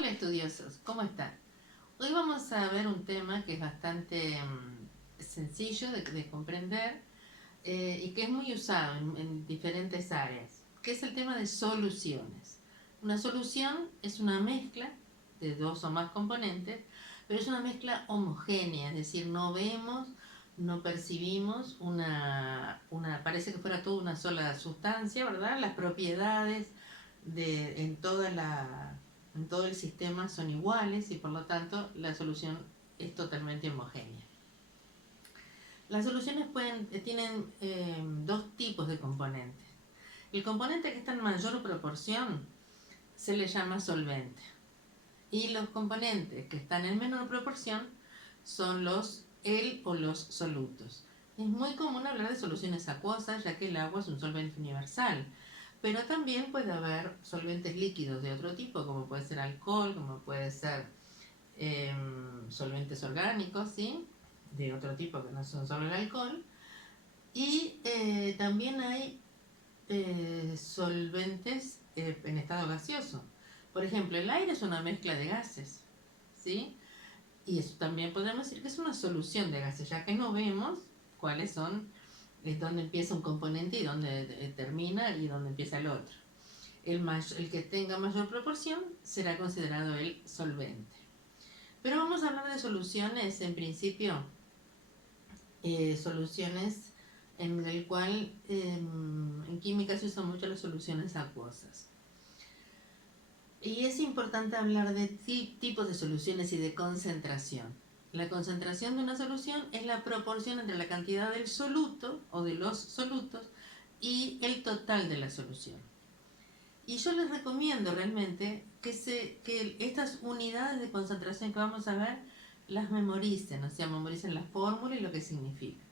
Hola estudiosos, ¿cómo están? Hoy vamos a ver un tema que es bastante sencillo de comprender y que es muy usado en diferentes áreas, que es el tema de soluciones. Una solución es una mezcla de dos o más componentes, pero es una mezcla homogénea, es decir, no vemos, no percibimos parece que fuera toda una sola sustancia, ¿verdad? Las propiedades en en todo el sistema son iguales y por lo tanto la solución es totalmente homogénea. Las soluciones tienen dos tipos de componentes. El componente que está en mayor proporción se le llama solvente y los componentes que están en menor proporción son el o los solutos. Es muy común hablar de soluciones acuosas, ya que el agua es un solvente universal, pero también puede haber solventes líquidos de otro tipo, como puede ser alcohol, como puede ser solventes orgánicos, ¿sí? De otro tipo que no son solo el alcohol. Y también hay solventes en estado gaseoso. Por ejemplo, el aire es una mezcla de gases, ¿sí? Y eso también podemos decir que es una solución de gases, ya que no vemos cuáles son, dónde empieza un componente y dónde termina y dónde empieza el otro. El que tenga mayor proporción será considerado el solvente. Pero vamos a hablar de soluciones, en principio, soluciones en el cual en química se usan mucho las soluciones acuosas. Y es importante hablar de tipos de soluciones y de concentración. La concentración de una solución es la proporción entre la cantidad del soluto o de los solutos y el total de la solución. Y yo les recomiendo realmente que estas unidades de concentración que vamos a ver las memoricen, o sea, memoricen la fórmula y lo que significa.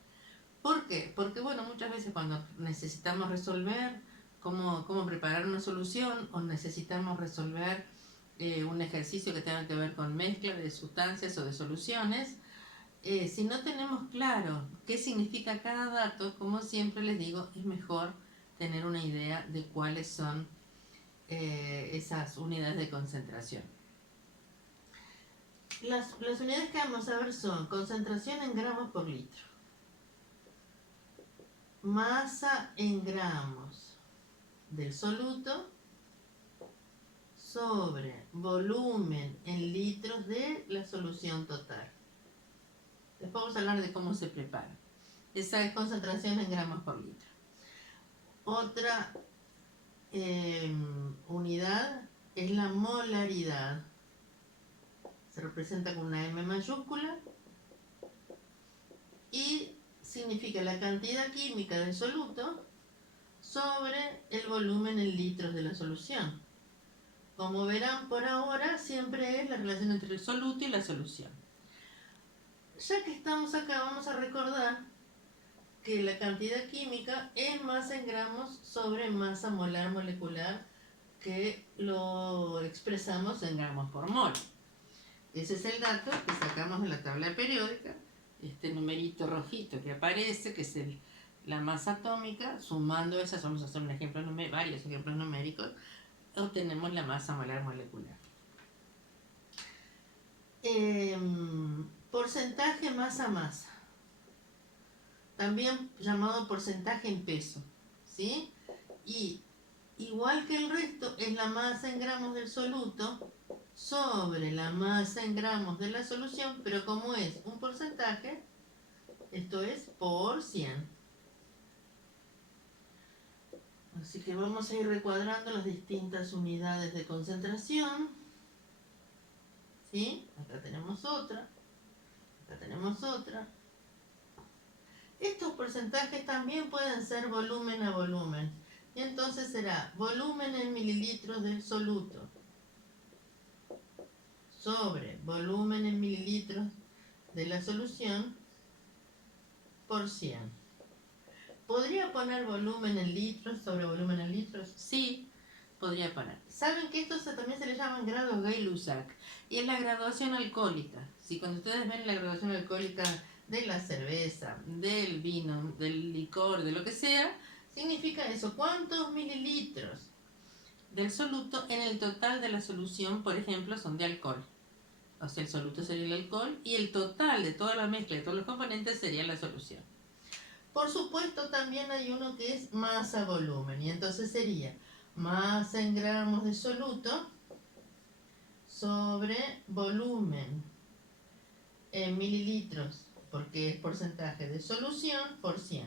¿Por qué? Porque, bueno, muchas veces cuando necesitamos resolver cómo preparar una solución o necesitamos resolver un ejercicio que tenga que ver con mezcla de sustancias o de soluciones, si no tenemos claro qué significa cada dato, como siempre les digo, es mejor tener una idea de cuáles son esas unidades de concentración. Las unidades que vamos a ver son concentración en gramos por litro, masa en gramos del soluto sobre volumen en litros de la solución total. Después vamos a hablar de cómo se prepara. Esa es concentración en gramos por litro. Otra unidad es la molaridad. Se representa con una M mayúscula y significa la cantidad química del soluto sobre el volumen en litros de la solución. Como verán, por ahora siempre es la relación entre el soluto y la solución. Ya que estamos acá, vamos a recordar que la cantidad química es masa en gramos sobre masa molar molecular, que lo expresamos en gramos por mol. Ese es el dato que sacamos de la tabla periódica, este numerito rojito que aparece, que es la masa atómica. Sumando esas, vamos a hacer un ejemplo varios ejemplos numéricos, obtenemos la masa molar molecular. Porcentaje masa-masa, también llamado porcentaje en peso, ¿sí? Y igual que el resto, es la masa en gramos del soluto sobre la masa en gramos de la solución, pero como es un porcentaje, esto es por 100. Así que vamos a ir recuadrando las distintas unidades de concentración. ¿Sí? Acá tenemos otra. Acá tenemos otra. Estos porcentajes también pueden ser volumen a volumen. Y entonces será volumen en mililitros del soluto sobre volumen en mililitros de la solución por 100. ¿Podría poner volumen en litros sobre volumen en litros? Sí, podría poner. Saben que esto también se le llaman grados Gay-Lussac y es la graduación alcohólica. Si cuando ustedes ven la graduación alcohólica de la cerveza, del vino, del licor, de lo que sea, significa eso. ¿Cuántos mililitros del soluto en el total de la solución, por ejemplo, son de alcohol. O sea, el soluto sería el alcohol y el total de toda la mezcla de todos los componentes sería la solución. Por supuesto, también hay uno que es masa-volumen, y entonces sería masa en gramos de soluto sobre volumen en mililitros, porque es porcentaje de solución por 100.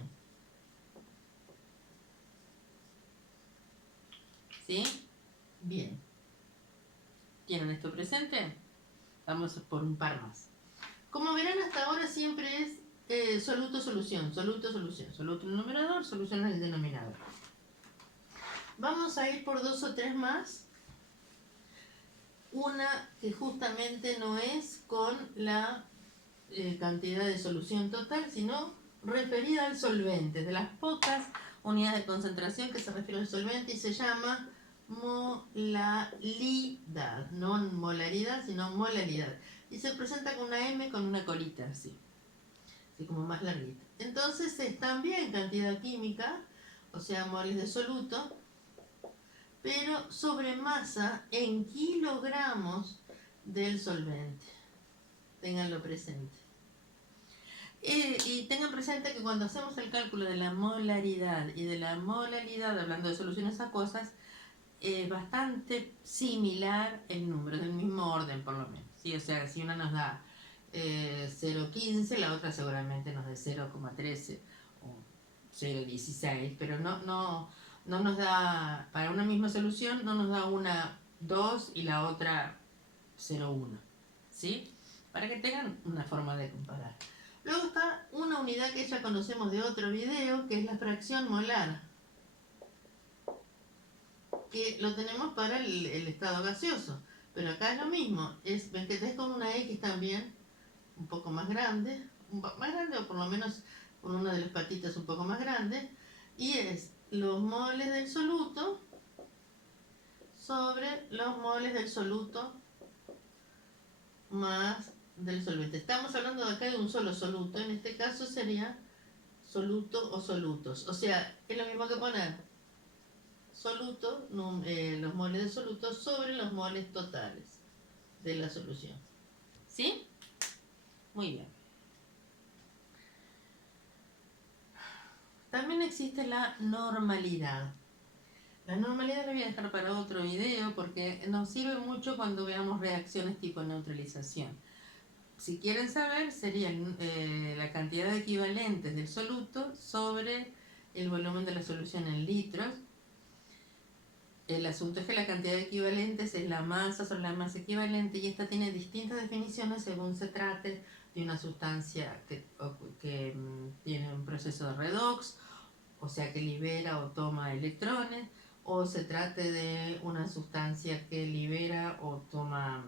¿Sí? Bien. ¿Tienen esto presente? Vamos por un par más. Como verán, hasta ahora siempre es soluto-solución, soluto-solución, soluto en el numerador, solución en el denominador. Vamos a ir por 2 o 3 más. Una que justamente no es con la cantidad de solución total, sino referida al solvente, de las pocas unidades de concentración que se refiere al solvente, y se llama molaridad, no molaridad, sino molaridad, y se presenta con una M con una colita así como más larguita. Entonces es también cantidad química, o sea, moles de soluto, pero sobre masa en kilogramos del solvente. Ténganlo presente. Y tengan presente que cuando hacemos el cálculo de la molaridad y de la molalidad, hablando de soluciones acuosas, es bastante similar el número, del mismo orden por lo menos. ¿Sí? O sea, si una nos da 0,15, la otra seguramente nos dé 0,13 o 0,16, pero no nos da, para una misma solución, no nos da una 2 y la otra 0,1. ¿Sí? Para que tengan una forma de comparar. Luego está una unidad que ya conocemos de otro video, que es la fracción molar, que lo tenemos para el estado gaseoso, pero acá es lo mismo, ven que es con una X también, un poco más grande o por lo menos con una de las patitas un poco más grande, y es los moles del soluto sobre los moles del soluto más del solvente. Estamos hablando de acá de un solo soluto, en este caso sería soluto o solutos, o sea, es lo mismo que poner soluto, los moles de soluto sobre los moles totales de la solución. ¿Sí? Muy bien. También existe la normalidad. La normalidad la voy a dejar para otro video porque nos sirve mucho cuando veamos reacciones tipo neutralización. Si quieren saber, sería la cantidad de equivalentes del soluto sobre el volumen de la solución en litros. El asunto es que la cantidad de equivalentes es la masa sobre la masa equivalente, y esta tiene distintas definiciones según se trate de una sustancia que tiene un proceso de redox, o sea que libera o toma electrones, o se trate de una sustancia que libera o toma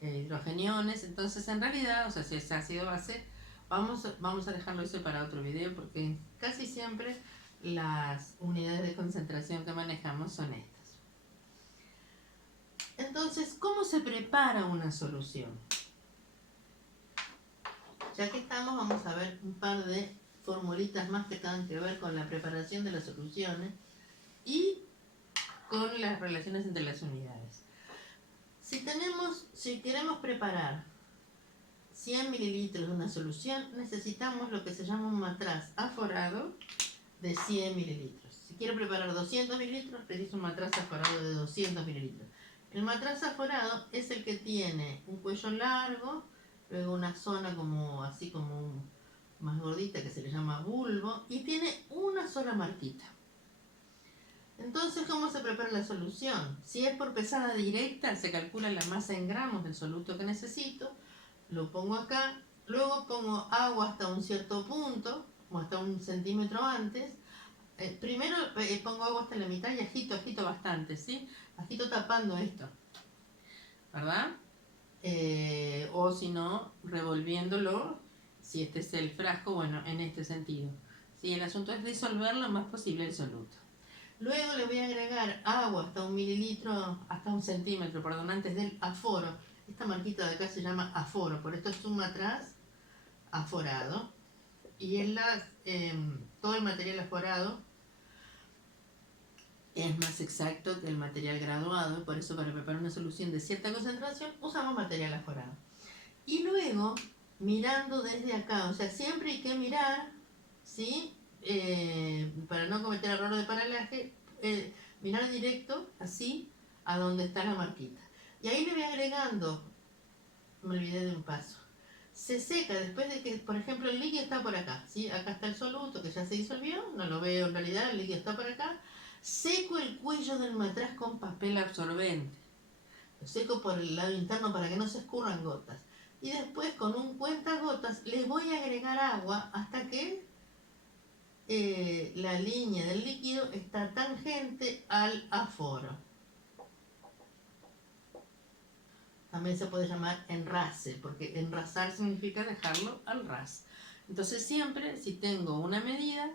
hidrogeniones. Entonces, en realidad, o sea, si es ácido base, vamos a dejarlo eso para otro video, porque casi siempre las unidades de concentración que manejamos son estas. Entonces, ¿cómo se prepara una solución? Ya que estamos, vamos a ver un par de formulitas más que tengan que ver con la preparación de las soluciones y con las relaciones entre las unidades. Si queremos preparar 100 mililitros de una solución, necesitamos lo que se llama un matraz aforado de 100 mililitros. Si quiero preparar 200 mililitros, preciso un matraz aforado de 200 mililitros. El matraz aforado es el que tiene un cuello largo, luego una zona más gordita que se le llama bulbo, y tiene una sola marquita. Entonces, ¿cómo se prepara la solución? Si es por pesada directa, se calcula la masa en gramos del soluto que necesito, lo pongo acá, luego pongo agua hasta un cierto punto, o hasta 1 centímetro antes. Primero pongo agua hasta la mitad y agito bastante, ¿sí? Agito tapando esto, ¿verdad? O si no, revolviéndolo, si este es el frasco, bueno, en este sentido. ¿Sí? El asunto es disolver lo más posible el soluto. Luego le voy a agregar agua hasta 1 mililitro, hasta 1 centímetro, perdón, antes del aforo. Esta marquita de acá se llama aforo, por esto es un matraz aforado. Y todo el material aforado es más exacto que el material graduado, por eso para preparar una solución de cierta concentración usamos material aforado. Y luego, mirando desde acá, o sea, siempre hay que mirar, ¿sí? Para no cometer error de paralaje, mirar directo, así, a donde está la marquita. Y ahí le voy agregando, me olvidé de un paso. Se seca después de que, por ejemplo, el líquido está por acá, ¿sí? Acá está el soluto que ya se disolvió, no lo veo en realidad, el líquido está por acá. Seco el cuello del matraz con papel absorbente. Lo seco por el lado interno para que no se escurran gotas. Y después con un cuentagotas le voy a agregar agua hasta que la línea del líquido está tangente al aforo. También se puede llamar enrase, porque enrasar significa dejarlo al ras. Entonces siempre, si tengo una medida,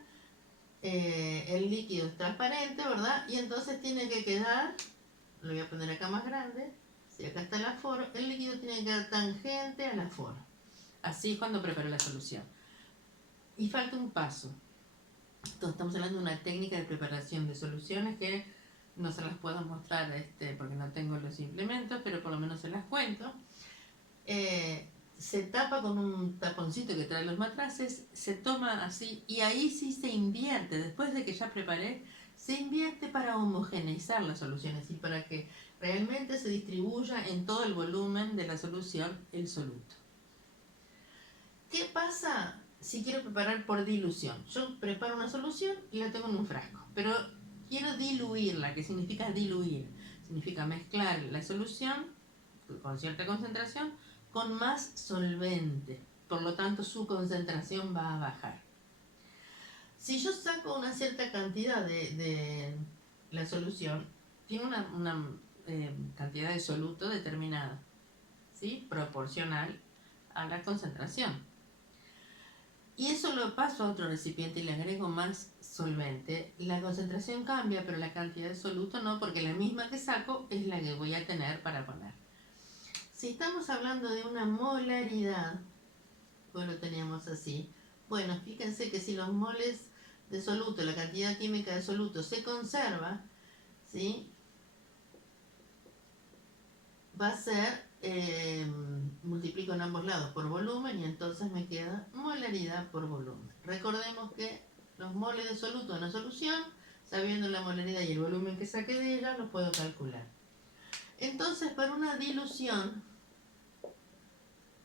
el líquido es transparente, ¿verdad? Y entonces tiene que quedar, lo voy a poner acá más grande, si acá está el aforo, el líquido tiene que quedar tangente al aforo. Así es cuando preparo la solución. Y falta un paso. Entonces estamos hablando de una técnica de preparación de soluciones que no se las puedo mostrar porque no tengo los implementos, pero por lo menos se las cuento. Se tapa con un taponcito que trae los matraces, se toma así y ahí sí se invierte, después de que ya preparé, se invierte para homogeneizar las soluciones y para que realmente se distribuya en todo el volumen de la solución el soluto. ¿Qué pasa si quiero preparar por dilución? Yo preparo una solución y la tengo en un frasco, pero quiero diluirla, que significa diluir. Significa mezclar la solución con cierta concentración con más solvente. Por lo tanto, su concentración va a bajar. Si yo saco una cierta cantidad de la solución, tiene una cantidad de soluto determinada, ¿sí? Proporcional a la concentración. Y eso lo paso a otro recipiente y le agrego más solvente. La concentración cambia, pero la cantidad de soluto no, porque la misma que saco es la que voy a tener para poner. Si estamos hablando de una molaridad, pues lo teníamos así. Bueno, fíjense que si los moles de soluto, la cantidad química de soluto se conserva, ¿sí? Va a ser, multiplico en ambos lados por volumen y entonces me queda molaridad por volumen. Recordemos que los moles de soluto de una solución, sabiendo la molaridad y el volumen que saqué de ella, los puedo calcular. Entonces, para una dilución,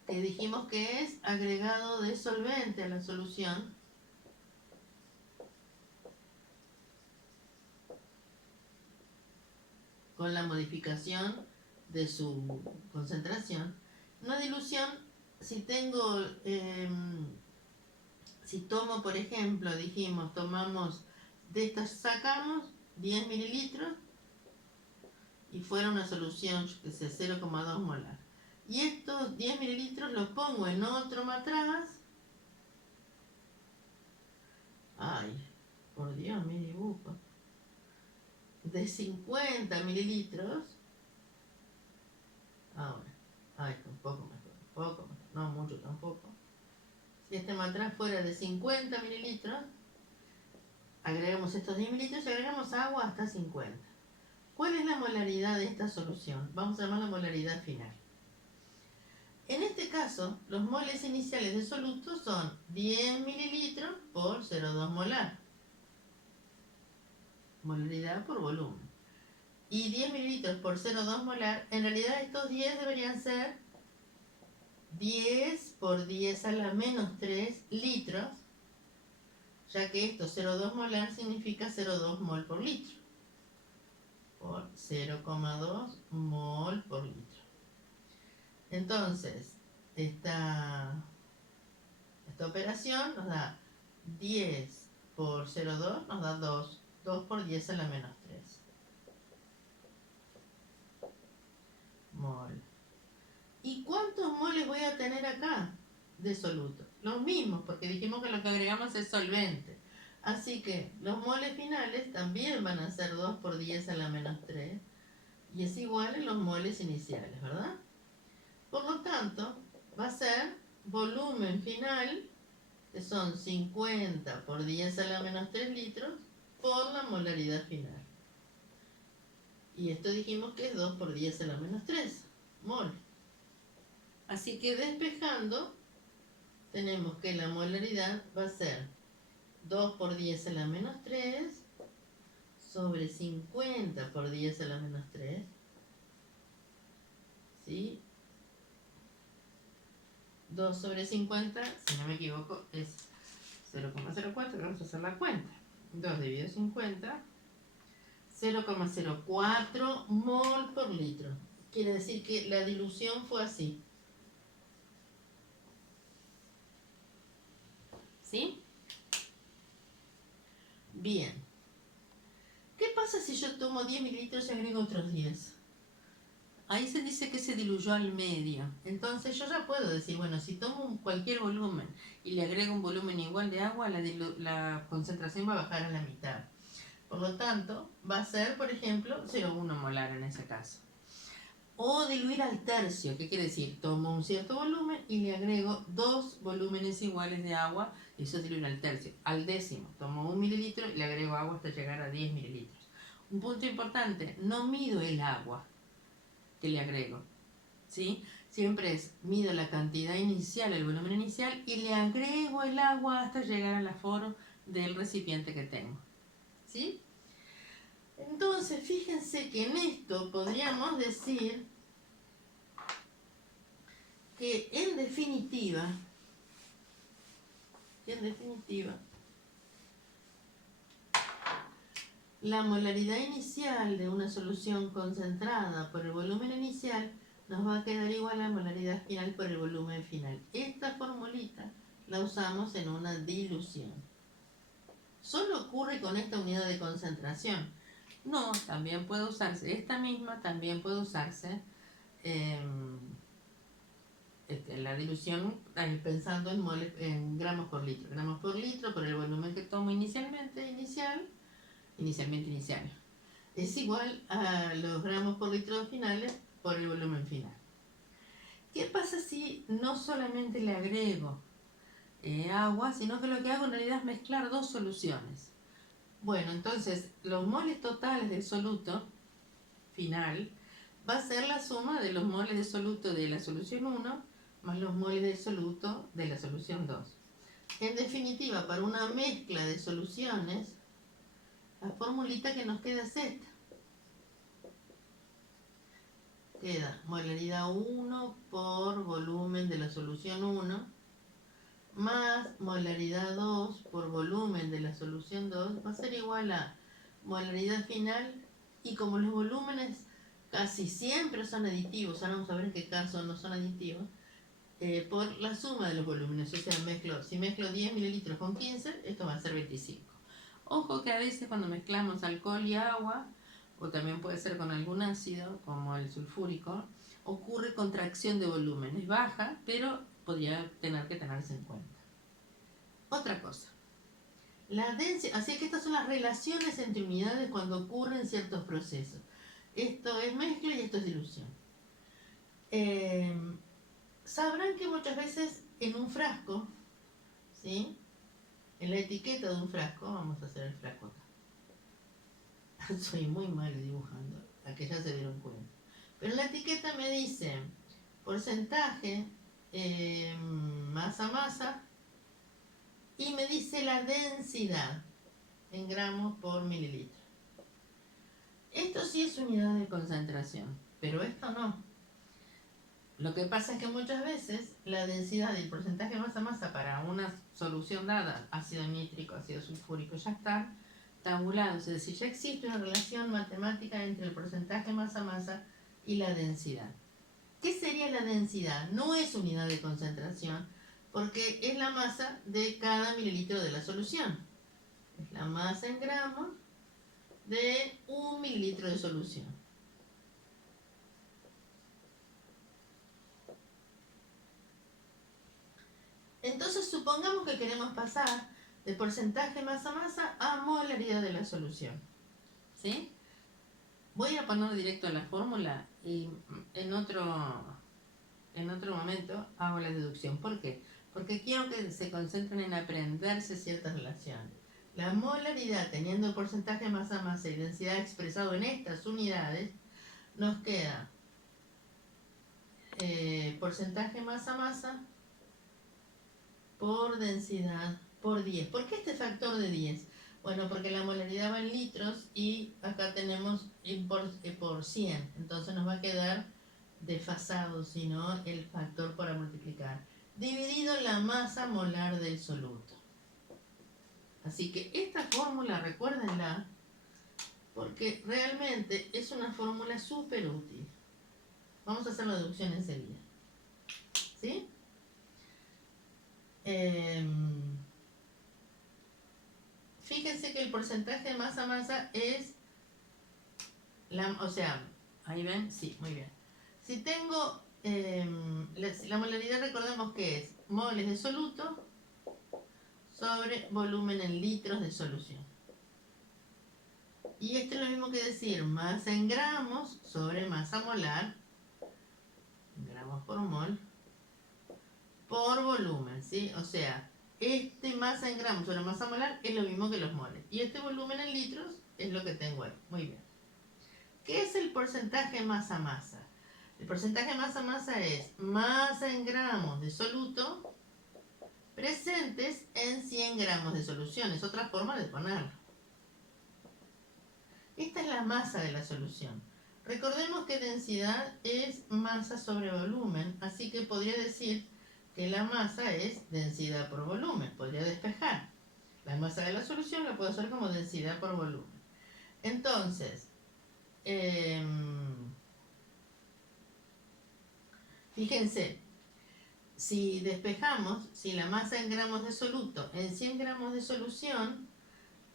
que dijimos que es agregado de solvente a la solución, con la modificación de su concentración. Una dilución, si tengo, si tomo, por ejemplo, dijimos, tomamos, de estas sacamos 10 mililitros y fuera una solución, que sea 0,2 molar. Y estos 10 mililitros los pongo en otro matraz. Ay, por Dios, mi dibujo. De 50 mililitros. Ahora, ay, un poco mejor, no mucho tampoco. Si este matraz fuera de 50 mililitros, agregamos estos 10 mililitros y agregamos agua hasta 50. ¿Cuál es la molaridad de esta solución? Vamos a llamar la molaridad final. En este caso, los moles iniciales de soluto son 10 mililitros por 0,2 molar. Molaridad por volumen. Y 10 mililitros por 0,2 molar, en realidad estos 10 deberían ser 10 por 10 a la menos 3 litros, ya que esto 0,2 molar significa 0,2 mol por litro, por 0,2 mol por litro. Entonces, esta operación nos da 10 por 0,2, nos da 2, 2 por 10 a la menos 3 mol. ¿Y cuántos moles voy a tener acá de soluto? Los mismos, porque dijimos que lo que agregamos es solvente. Así que los moles finales también van a ser 2 por 10 a la menos 3 y es igual a los moles iniciales, ¿verdad? Por lo tanto, va a ser volumen final, que son 50 por 10 a la menos 3 litros, por la molaridad final. Y esto dijimos que es 2 por 10 a la menos 3 mol. Así que despejando, tenemos que la molaridad va a ser 2 por 10 a la menos 3 sobre 50 por 10 a la menos 3. ¿Sí? 2 sobre 50, si no me equivoco, es 0,04, vamos a hacer la cuenta. 2 dividido 50, 0,04 mol por litro. Quiere decir que la dilución fue así. ¿Sí? Bien. ¿Qué pasa si yo tomo 10 mililitros y agrego otros 10? Ahí se dice que se diluyó al medio. Entonces yo ya puedo decir, bueno, si tomo cualquier volumen y le agrego un volumen igual de agua, la concentración va a bajar a la mitad. Por lo tanto, va a ser, por ejemplo, 0,1 molar en ese caso. O diluir al tercio, ¿qué quiere decir? Tomo un cierto volumen y le agrego 2 volúmenes iguales de agua, y eso es diluir al tercio. Al décimo, tomo 1 mililitro y le agrego agua hasta llegar a 10 mililitros. Un punto importante, no mido el agua que le agrego, ¿sí? Siempre mido la cantidad inicial, el volumen inicial, y le agrego el agua hasta llegar al aforo del recipiente que tengo, ¿sí? Entonces, fíjense que en esto podríamos decir que en definitiva, la molaridad inicial de una solución concentrada por el volumen inicial nos va a quedar igual a la molaridad final por el volumen final. Esta formulita la usamos en una dilución. ¿Solo ocurre con esta unidad de concentración? No, también puede usarse. Esta misma también puede usarse la dilución pensando en, en gramos por litro. Gramos por litro por el volumen que tomo inicialmente, inicial, es igual a los gramos por litro finales por el volumen final. ¿Qué pasa si no solamente le agrego agua, sino que lo que hago en realidad es mezclar dos soluciones? Bueno, entonces los moles totales del soluto final va a ser la suma de los moles de soluto de la solución 1 más los moles de soluto de la solución 2. En definitiva, para una mezcla de soluciones, la formulita que nos queda es esta. Queda molaridad 1 por volumen de la solución 1 más molaridad 2 por volumen de la solución 2 va a ser igual a molaridad final, y como los volúmenes casi siempre son aditivos, ahora vamos a ver en qué caso no son aditivos, por la suma de los volúmenes. O sea, si mezclo 10 mililitros con 15, esto va a ser 25. Ojo que a veces cuando mezclamos alcohol y agua, o también puede ser con algún ácido, como el sulfúrico, ocurre contracción de volumen. Es baja, pero podría tener que tenerse en cuenta. Otra cosa. La densidad, así que estas son las relaciones entre unidades cuando ocurren ciertos procesos. Esto es mezcla y esto es dilución. Sabrán que muchas veces en un frasco, ¿sí? En la etiqueta de un frasco, vamos a hacer el frasco acá. Soy muy malo dibujando, a que ya se dieron cuenta. Pero en la etiqueta me dice porcentaje, masa, y me dice la densidad en gramos por mililitro. Esto sí es unidad de concentración, pero esto no. Lo que pasa es que muchas veces la densidad y el porcentaje de masa para una solución dada, ácido nítrico, ácido sulfúrico, ya están tabulados. Es decir, ya existe una relación matemática entre el porcentaje masa y la densidad. ¿Qué sería la densidad? No es unidad de concentración, porque es la masa de cada mililitro de la solución. Es la masa en gramos de 1 mililitro de solución. Entonces supongamos que queremos pasar de porcentaje masa a molaridad de la solución, ¿sí? Voy a poner directo a la fórmula y en otro momento hago la deducción. ¿Por qué? Porque quiero que se concentren en aprenderse ciertas relaciones. La molaridad, teniendo porcentaje masa y densidad expresado en estas unidades, nos queda porcentaje masa-masa por densidad por 10. ¿Por qué este factor de 10? Bueno, porque la molaridad va en litros y acá tenemos por 100. Entonces nos va a quedar desfasado, sino el factor para multiplicar. Dividido la masa molar del soluto. Así que esta fórmula, recuérdenla, porque realmente es una fórmula súper útil. Vamos a hacer la deducción enseguida. ¿Sí? Fíjense que el porcentaje de masa-masa es, o sea, ahí ven, sí, muy bien. Si tengo, la molaridad recordemos que es moles de soluto sobre volumen en litros de solución. Y esto es lo mismo que decir masa en gramos sobre masa molar, gramos por mol, por volumen, ¿sí? O sea, este masa en gramos sobre masa molar es lo mismo que los moles. Y este volumen en litros es lo que tengo ahí. Muy bien. ¿Qué es el porcentaje masa-masa? El porcentaje masa-masa es masa en gramos de soluto presentes en 100 gramos de solución. Es otra forma de ponerlo. Esta es la masa de la solución. Recordemos que densidad es masa sobre volumen, así que podría decir que la masa es densidad por volumen. Podría despejar. La masa de la solución la puedo hacer como densidad por volumen. Entonces, fíjense, si despejamos, si la masa en gramos de soluto en 100 gramos de solución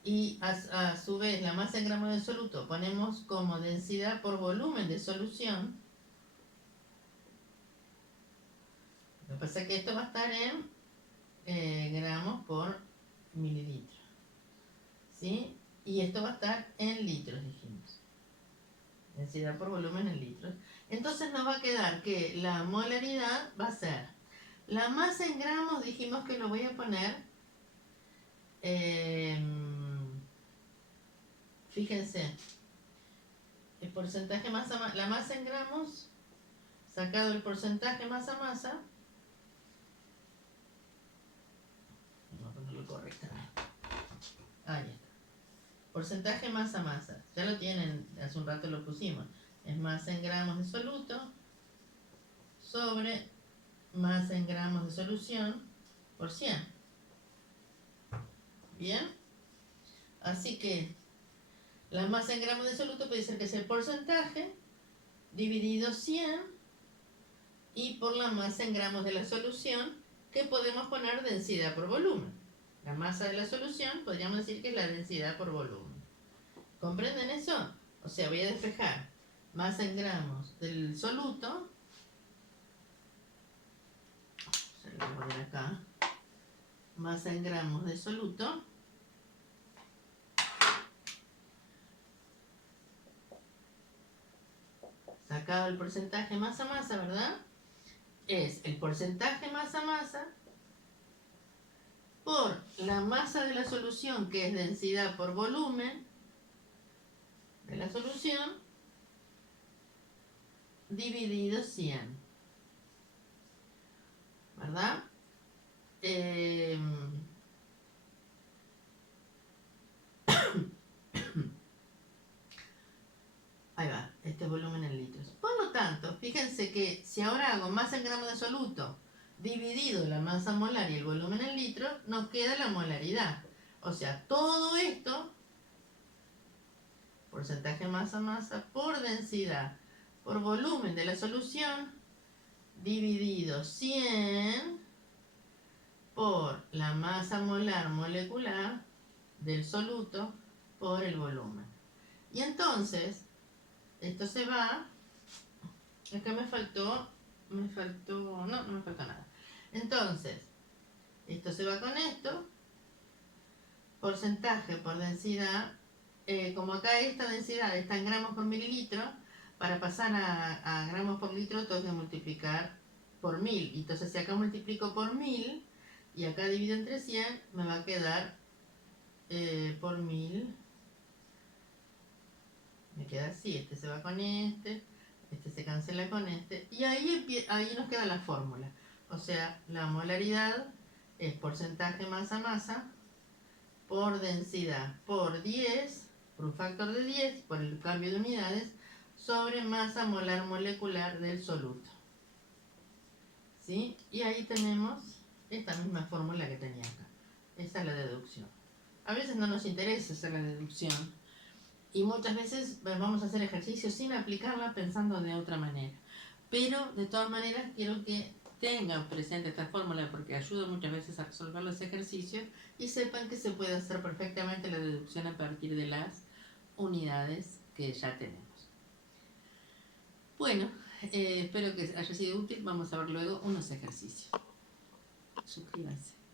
y a su vez la masa en gramos de soluto ponemos como densidad por volumen de solución, lo que pasa es que esto va a estar en gramos por mililitro, ¿sí? Y esto va a estar en litros, dijimos. Densidad por volumen en litros. Entonces nos va a quedar que la molaridad va a ser la masa en gramos, dijimos que lo voy a poner, fíjense, el porcentaje masa, la masa en gramos, sacado el porcentaje masa-masa, vamos a ponerlo correctamente, ahí está, porcentaje masa-masa, ya lo tienen, hace un rato lo pusimos, es masa en gramos de soluto sobre masa en gramos de solución por 100. Bien, así que la masa en gramos de soluto puede ser que sea el porcentaje dividido 100 y por la masa en gramos de la solución, que podemos poner densidad por volumen. La masa de la solución podríamos decir que es la densidad por volumen. ¿Comprenden eso? O sea, voy a despejar masa en gramos del soluto, se lo voy a poner acá, masa en gramos de soluto, sacado el porcentaje masa-masa, ¿verdad? Es el porcentaje masa-masa por la masa de la solución, que es densidad por volumen de la solución, dividido 100. ¿Verdad? Ahí va, este es volumen en litros. Por lo tanto, fíjense que si ahora hago masa en gramos de soluto dividido la masa molar y el volumen en litros, nos queda la molaridad. O sea, todo esto, porcentaje masa-masa por densidad por volumen de la solución, dividido 100 por la masa molar molecular del soluto por el volumen. Y entonces, esto se va, acá no me faltó nada. Entonces, esto se va con esto, porcentaje por densidad, como acá esta densidad está en gramos por mililitro, para pasar a gramos por litro tengo que multiplicar por 1000. Entonces si acá multiplico por 1000 y acá divido entre 100, me va a quedar por 1000, me queda así, este se va con este, este se cancela con este, y ahí nos queda la fórmula. O sea, la molaridad es porcentaje masa-masa por densidad por 10, por un factor de 10, por el cambio de unidades, sobre masa molar molecular del soluto. ¿Sí? Y ahí tenemos esta misma fórmula que tenía acá. Esa es la deducción. A veces no nos interesa hacer la deducción y muchas veces vamos a hacer ejercicios sin aplicarla pensando de otra manera. Pero de todas maneras quiero que tengan presente esta fórmula porque ayuda muchas veces a resolver los ejercicios y sepan que se puede hacer perfectamente la deducción a partir de las unidades que ya tenemos. Bueno, espero que haya sido útil. Vamos a ver luego unos ejercicios. Suscríbanse.